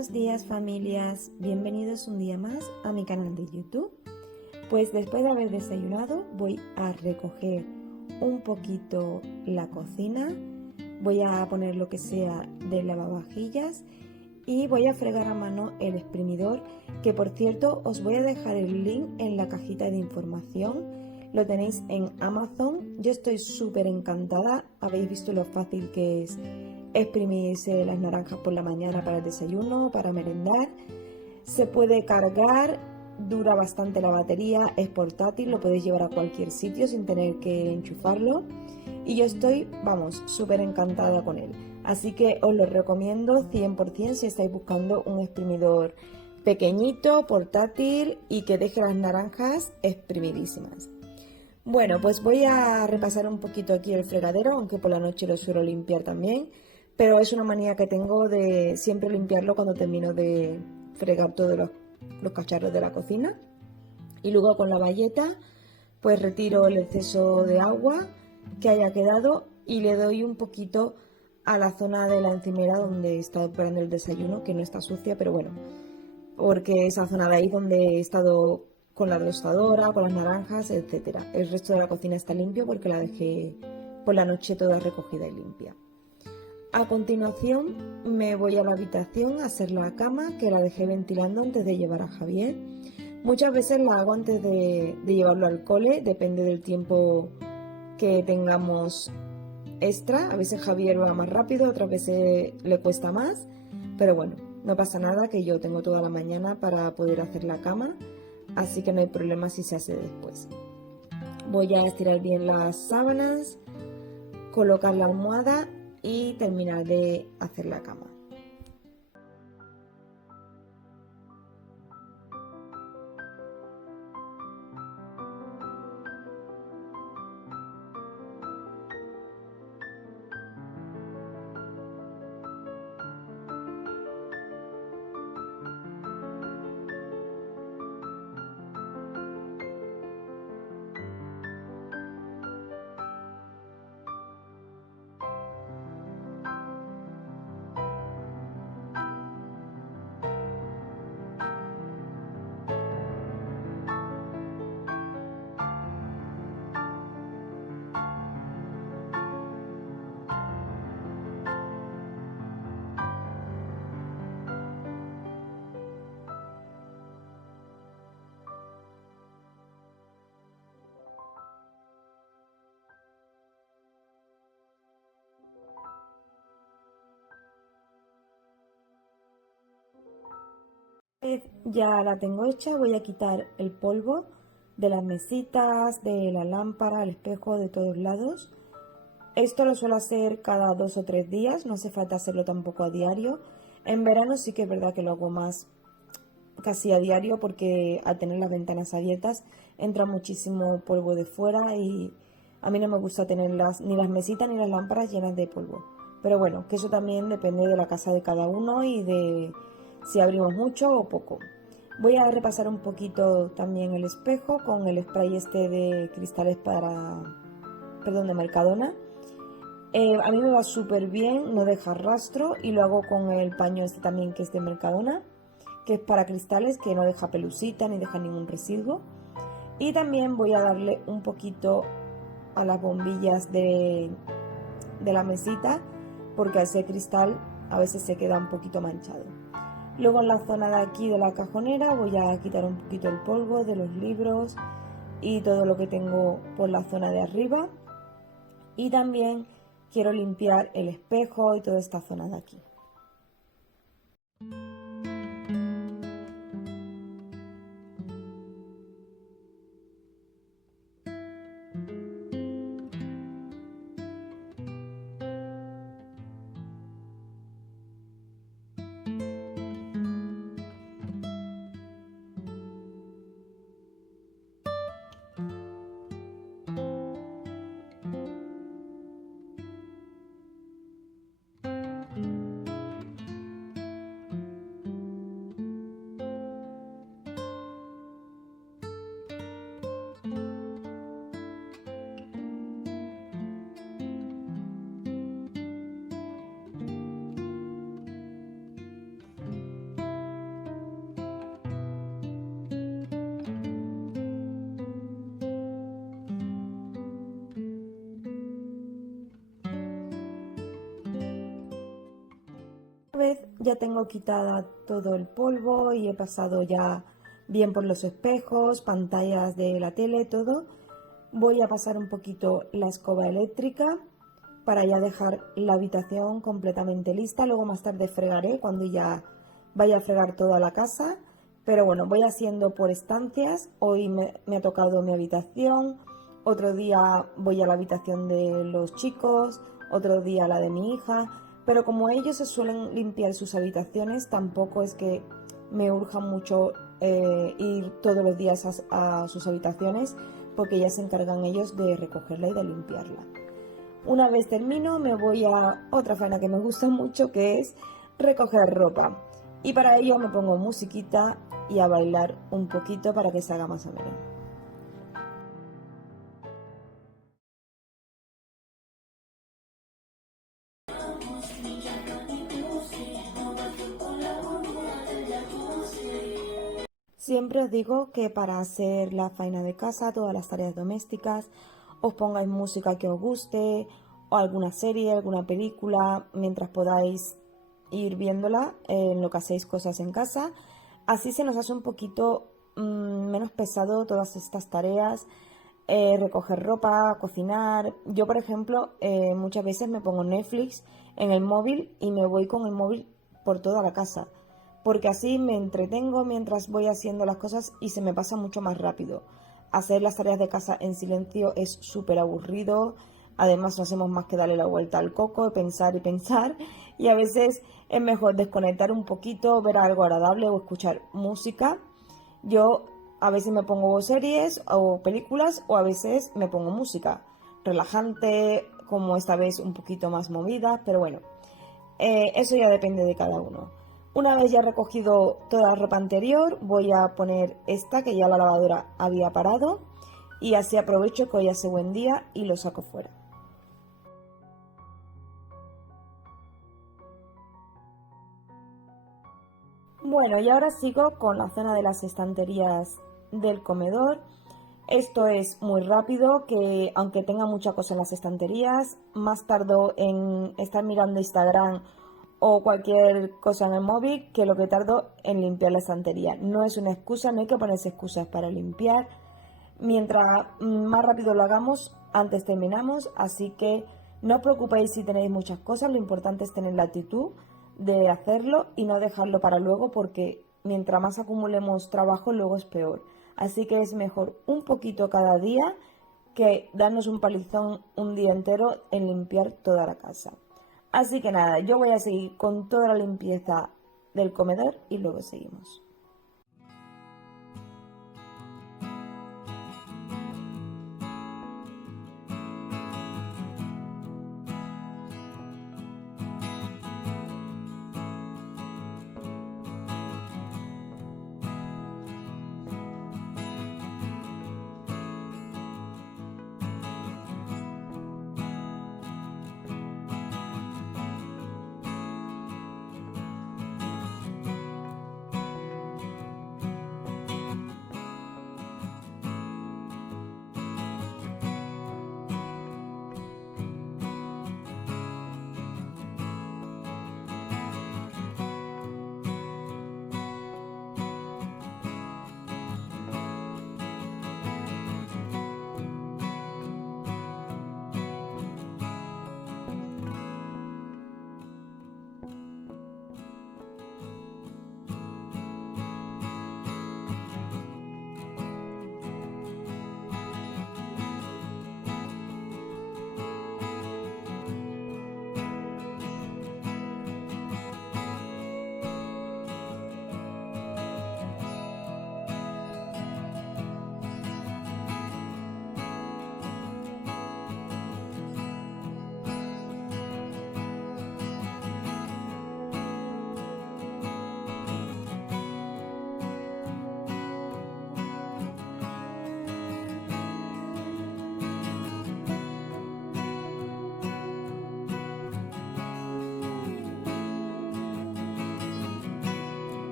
Buenos días familias, bienvenidos un día más a mi canal de YouTube. Pues después de haber desayunado voy a recoger un poquito la cocina, voy a poner lo que sea de lavavajillas y voy a fregar a mano el exprimidor, que por cierto os voy a dejar el link en la cajita de información. Lo tenéis en Amazon. Yo estoy súper encantada, habéis visto lo fácil que es exprimirse las naranjas por la mañana para el desayuno, para merendar. Se puede cargar, dura bastante la batería, es portátil, lo podéis llevar a cualquier sitio sin tener que enchufarlo. Y yo estoy, vamos, súper encantada con él. Así que os lo recomiendo 100% si estáis buscando un exprimidor pequeñito, portátil y que deje las naranjas exprimidísimas. Bueno, pues voy a repasar un poquito aquí el fregadero, aunque por la noche lo suelo limpiar también, pero es una manía que tengo de siempre limpiarlo cuando termino de fregar todos los cacharros de la cocina. Y luego con la bayeta, pues retiro el exceso de agua que haya quedado y le doy un poquito a la zona de la encimera donde está preparando el desayuno, que no está sucia, pero bueno, porque esa zona de ahí donde he estado con la tostadora, con las naranjas, etcétera. El resto de la cocina está limpio porque la dejé por la noche toda recogida y limpia. A continuación me voy a la habitación a hacer la cama, que la dejé ventilando antes de llevar a Javier. Muchas veces la hago antes de llevarlo al cole, depende del tiempo que tengamos extra. A veces Javier va más rápido, otras veces le cuesta más, pero bueno, no pasa nada, que yo tengo toda la mañana para poder hacer la cama, así que no hay problema si se hace después. Voy a estirar bien las sábanas, colocar la almohada y terminar de hacer la cama. Ya la tengo hecha, voy a quitar el polvo de las mesitas, de la lámpara, el espejo, de todos lados. Esto lo suelo hacer cada 2 o 3 días, no hace falta hacerlo tampoco a diario. En verano sí que es verdad que lo hago más casi a diario porque al tener las ventanas abiertas entra muchísimo polvo de fuera y a mí no me gusta tener ni las mesitas ni las lámparas llenas de polvo. Pero bueno, que eso también depende de la casa de cada uno y de si abrimos mucho o poco. Voy a repasar un poquito también el espejo con el spray este de cristales de Mercadona. A mí me va súper bien, no deja rastro, y lo hago con el paño este también que es de Mercadona, que es para cristales, que no deja pelusita ni deja ningún residuo. Y también voy a darle un poquito a las bombillas de la mesita, porque al ser cristal a veces se queda un poquito manchado. Luego en la zona de aquí de la cajonera voy a quitar un poquito el polvo de los libros y todo lo que tengo por la zona de arriba. Y también quiero limpiar el espejo y toda esta zona de aquí. vez ya tengo quitada todo el polvo y he pasado ya bien por los espejos, pantallas de la tele, todo, voy a pasar un poquito la escoba eléctrica para ya dejar la habitación completamente lista. Luego más tarde fregaré cuando ya vaya a fregar toda la casa. Pero bueno, voy haciendo por estancias. Hoy me ha tocado mi habitación, otro día voy a la habitación de los chicos, otro día a la de mi hija. Pero como ellos se suelen limpiar sus habitaciones, tampoco es que me urja mucho ir todos los días a sus habitaciones, porque ya se encargan ellos de recogerla y de limpiarla. Una vez termino, me voy a otra faena que me gusta mucho, que es recoger ropa. Y para ello me pongo musiquita y a bailar un poquito para que se haga más ameno. Siempre os digo que para hacer la faena de casa, todas las tareas domésticas, os pongáis música que os guste, o alguna serie, alguna película, mientras podáis ir viéndola en lo que hacéis cosas en casa. Así se nos hace un poquito menos pesado todas estas tareas, recoger ropa, cocinar. Yo, por ejemplo, muchas veces me pongo Netflix en el móvil y me voy con el móvil por toda la casa, porque así me entretengo mientras voy haciendo las cosas y se me pasa mucho más rápido. Hacer las tareas de casa en silencio es súper aburrido, además no hacemos más que darle la vuelta al coco, pensar y pensar, y a veces es mejor desconectar un poquito, ver algo agradable o escuchar música. Yo a veces me pongo series o películas, o a veces me pongo música relajante, como esta vez un poquito más movida, pero bueno, eso ya depende de cada uno. Una vez ya recogido toda la ropa anterior, voy a poner esta que ya la lavadora había parado, y así aprovecho que hoy hace buen día y lo saco fuera. Bueno, y ahora sigo con la zona de las estanterías del comedor. Esto es muy rápido, que aunque tenga mucha cosa en las estanterías, más tardo en estar mirando Instagram o cualquier cosa en el móvil que lo que tardo en limpiar la estantería. No es una excusa, no hay que ponerse excusas para limpiar. Mientras más rápido lo hagamos, antes terminamos, así que no os preocupéis si tenéis muchas cosas, lo importante es tener la actitud de hacerlo y no dejarlo para luego, porque mientras más acumulemos trabajo, luego es peor. Así que es mejor un poquito cada día que darnos un palizón un día entero en limpiar toda la casa. Así que nada, yo voy a seguir con toda la limpieza del comedor y luego seguimos.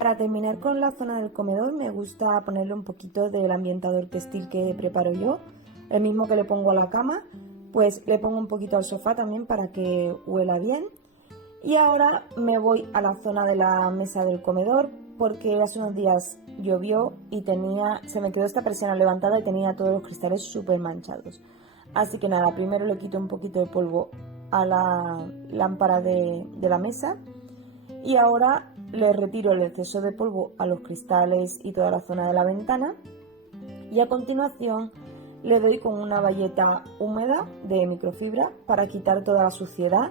Para terminar con la zona del comedor me gusta ponerle un poquito del ambientador textil que preparo yo, el mismo que le pongo a la cama, pues le pongo un poquito al sofá también para que huela bien. Y ahora me voy a la zona de la mesa del comedor porque hace unos días llovió y se me quedó esta persiana levantada y tenía todos los cristales súper manchados. Así que nada, primero le quito un poquito de polvo a la lámpara de la mesa y ahora le retiro el exceso de polvo a los cristales y toda la zona de la ventana y a continuación le doy con una bayeta húmeda de microfibra para quitar toda la suciedad,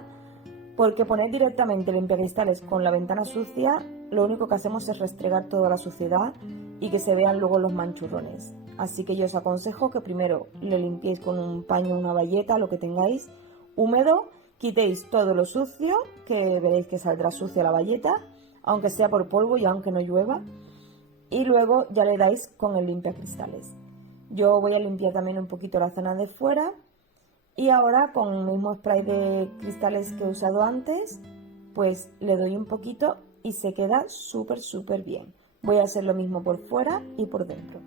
porque poner directamente limpiacristales con la ventana sucia lo único que hacemos es restregar toda la suciedad y que se vean luego los manchurrones. Así que yo os aconsejo que primero le limpiéis con un paño, una bayeta, lo que tengáis húmedo, quitéis todo lo sucio, que veréis que saldrá sucia la bayeta, aunque sea por polvo y aunque no llueva, y luego ya le dais con el limpiacristales. Yo voy a limpiar también un poquito la zona de fuera y ahora con el mismo spray de cristales que he usado antes, pues le doy un poquito y se queda súper bien. Voy a hacer lo mismo por fuera y por dentro.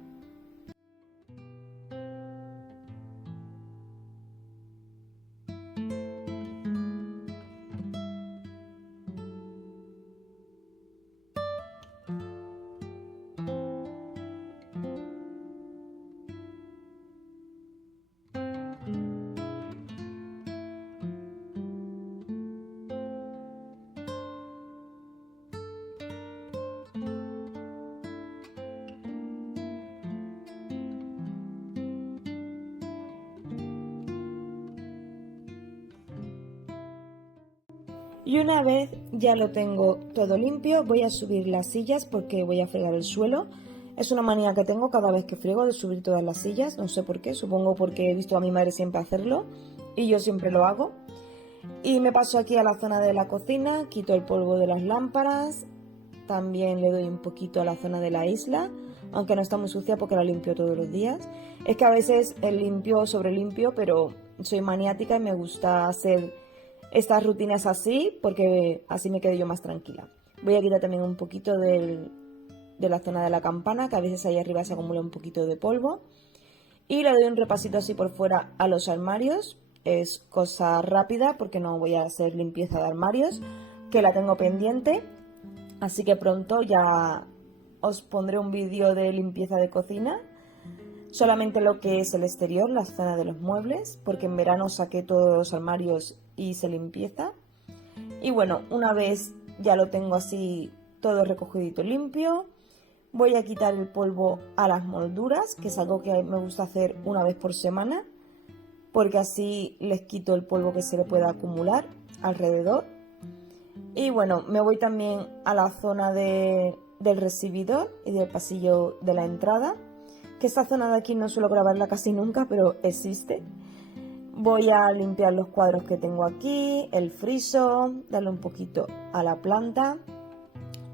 Y una vez ya lo tengo todo limpio, voy a subir las sillas porque voy a fregar el suelo. Es una manía que tengo cada vez que friego de subir todas las sillas, no sé por qué, supongo porque he visto a mi madre siempre hacerlo y yo siempre lo hago. Y me paso aquí a la zona de la cocina, quito el polvo de las lámparas, también le doy un poquito a la zona de la isla, aunque no está muy sucia porque la limpio todos los días. Es que a veces limpio sobre limpio, pero soy maniática y me gusta hacer estas rutinas así porque así me quedo yo más tranquila. Voy a quitar también un poquito de la zona de la campana, que a veces ahí arriba se acumula un poquito de polvo. Y le doy un repasito así por fuera a los armarios. Es cosa rápida porque no voy a hacer limpieza de armarios, que la tengo pendiente. Así que pronto ya os pondré un vídeo de limpieza de cocina. Solamente lo que es el exterior, la zona de los muebles, porque en verano saqué todos los armarios y hice limpieza. Y bueno, una vez ya lo tengo así todo recogidito limpio, voy a quitar el polvo a las molduras, que es algo que me gusta hacer una vez por semana, porque así les quito el polvo que se le pueda acumular alrededor. Y bueno, me voy también a la zona del recibidor y del pasillo de la entrada, que esta zona de aquí no suelo grabarla casi nunca, pero existe. Voy a limpiar los cuadros que tengo aquí, el friso, darle un poquito a la planta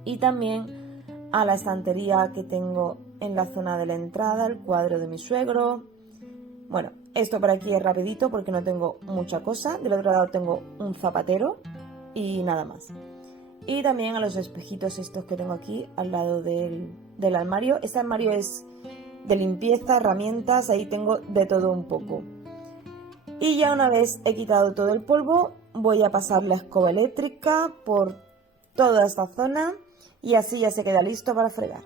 y también a la estantería que tengo en la zona de la entrada, el cuadro de mi suegro. Bueno, esto por aquí es rapidito porque no tengo mucha cosa. Del otro lado tengo un zapatero y nada más. Y también a los espejitos estos que tengo aquí al lado del armario. Este armario es de limpieza, herramientas, ahí tengo de todo un poco. Y ya una vez he quitado todo el polvo, voy a pasar la escoba eléctrica por toda esta zona y así ya se queda listo para fregar.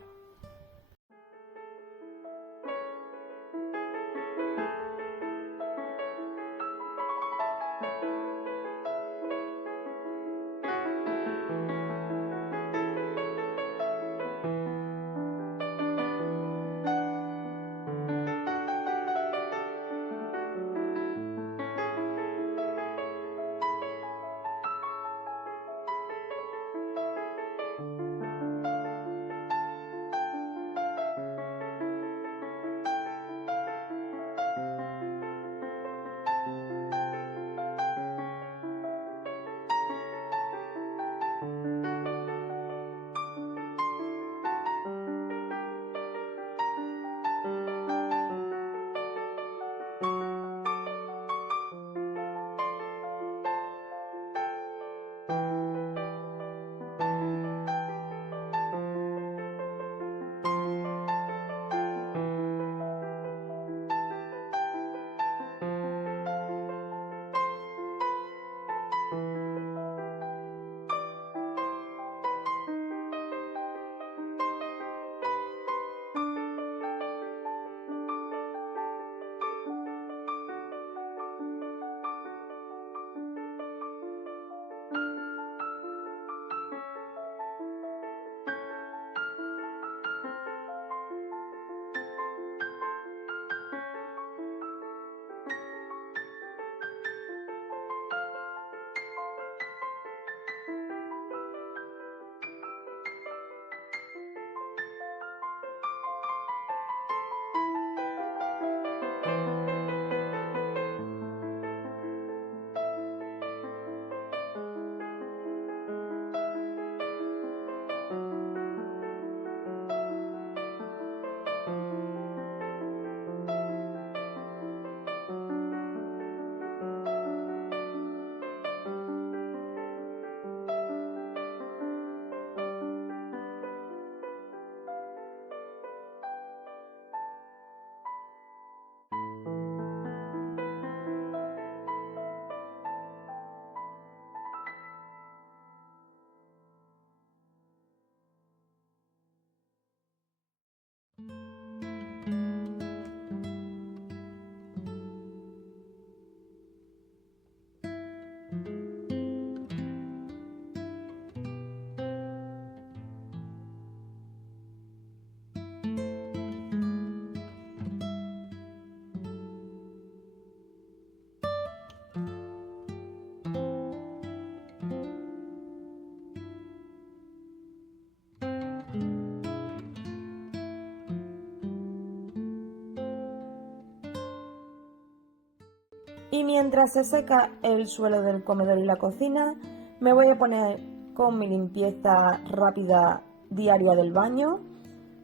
Y mientras se seca el suelo del comedor y la cocina, me voy a poner con mi limpieza rápida diaria del baño.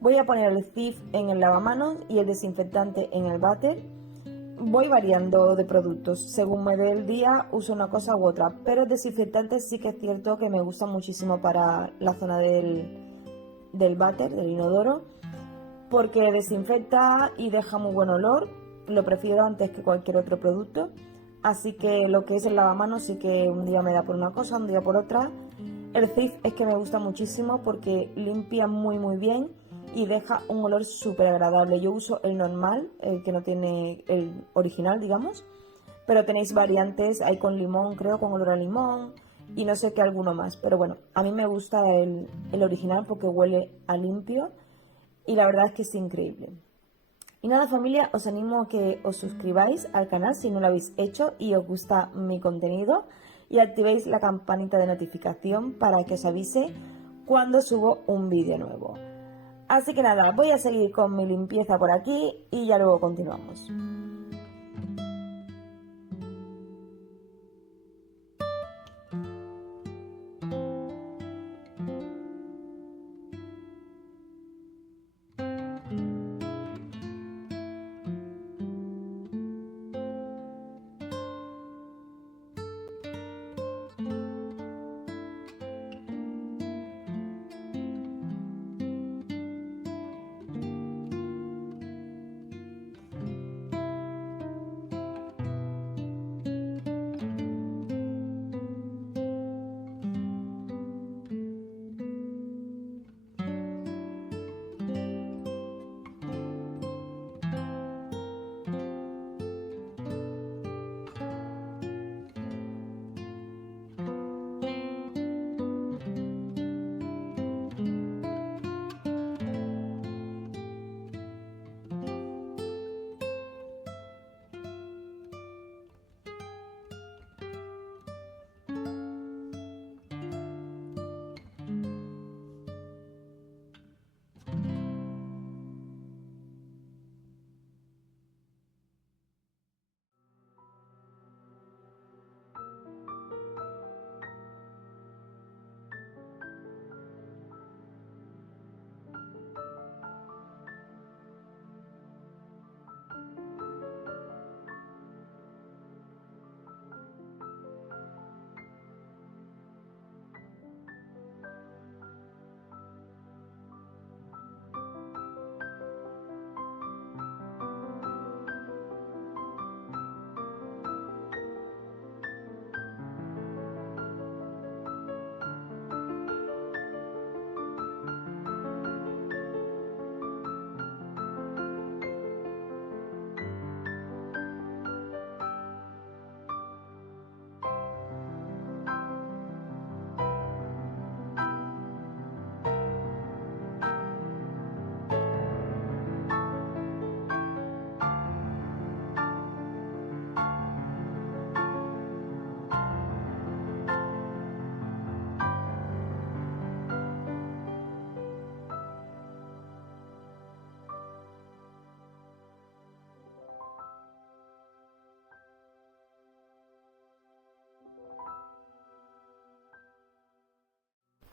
Voy a poner el Cif en el lavamanos y el desinfectante en el váter. Voy variando de productos, según me dé el día uso una cosa u otra, pero el desinfectante sí que es cierto que me gusta muchísimo para la zona del váter, del inodoro, porque desinfecta y deja muy buen olor, lo prefiero antes que cualquier otro producto, así que lo que es el lavamanos sí que un día me da por una cosa, un día por otra. El Cif es que me gusta muchísimo porque limpia muy bien y deja un olor súper agradable. Yo uso el normal, el que no tiene el original, digamos, pero tenéis variantes, hay con limón, creo, con olor a limón y no sé qué alguno más, pero bueno, a mí me gusta el original porque huele a limpio y la verdad es que es increíble. Y nada, familia, os animo a que os suscribáis al canal si no lo habéis hecho y os gusta mi contenido y activéis la campanita de notificación para que os avise cuando subo un vídeo nuevo. Así que nada, voy a seguir con mi limpieza por aquí y ya luego continuamos.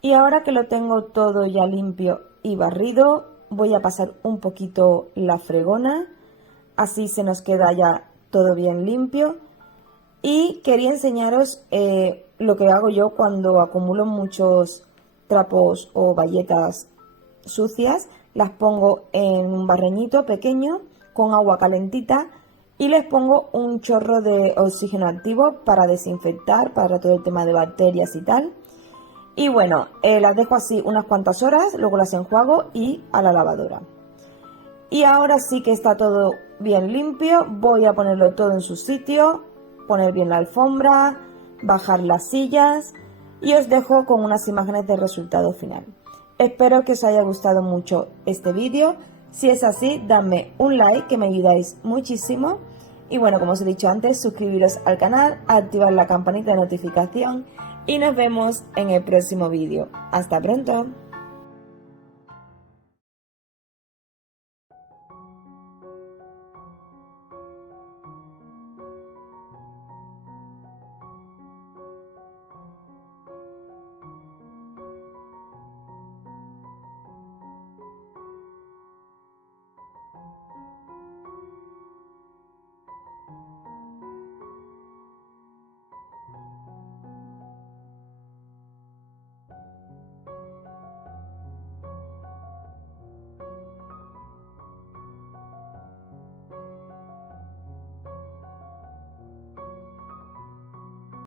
Y ahora que lo tengo todo ya limpio y barrido, voy a pasar un poquito la fregona, así se nos queda ya todo bien limpio. Y quería enseñaros lo que hago yo cuando acumulo muchos trapos o bayetas sucias. Las pongo en un barreñito pequeño con agua calentita y les pongo un chorro de oxígeno activo para desinfectar, para todo el tema de bacterias y tal. Y bueno, las dejo así unas cuantas horas, luego las enjuago y a la lavadora. Y ahora sí que está todo bien limpio, voy a ponerlo todo en su sitio, poner bien la alfombra, bajar las sillas y os dejo con unas imágenes del resultado final. Espero que os haya gustado mucho este vídeo, si es así, dadme un like que me ayudáis muchísimo. Y bueno, como os he dicho antes, suscribiros al canal, activar la campanita de notificación y nos vemos en el próximo vídeo. ¡Hasta pronto!